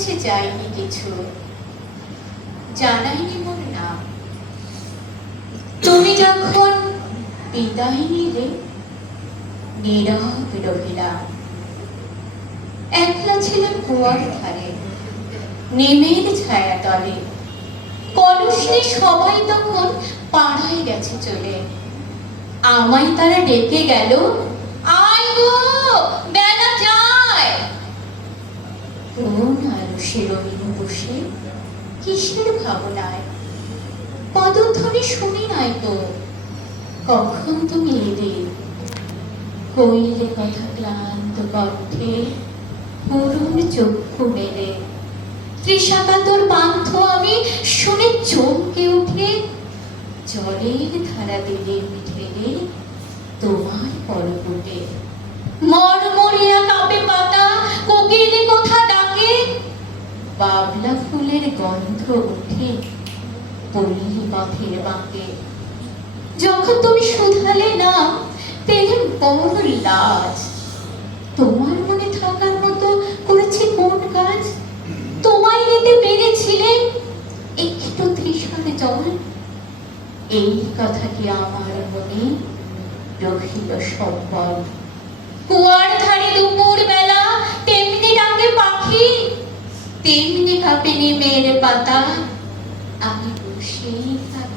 কাছে যাইনি কিছু। জানাইনি মোর নাম। তুমি যখন বিদায় নিলে নীরব রহিলাম একলা ছিলাম কুয়ার ধারে নেমের ছায়া তলে। কলস সবাই তখন পাড়ায় গেছে চলে। আমায় তারা ডেকে গেল কোন আলসে রবিন বসে। কিসের ভাবনায়? পদধ্বনি শুনি নাই তো। কখন তুমি এলে? কইলে কথা ক্লান্ত কণ্ঠে করুণ চক্ষু মেলে। ত্রিশাকাতর পান্থ আমি শুনে চমকে উঠে, জলের ধারা দিলে ঠেলে তোমার পরপুটে মরমরিয়া বাবলা ফুলের গন্ধ উঠে পল্লী পথের বাঁকে। যখন তুমি শুধালে না, পেলে বড় লাজ। তোমার মনে থাকার মতো করেছি কোন কাজ? তোমায় নিতে পেরেছিলেন একটু তৃষার জল? এই কথা কি আমার মনে রহিল সম্বল? তেমনি কাঁপেনি মেয়ের পাতা আমি বসেই থাকি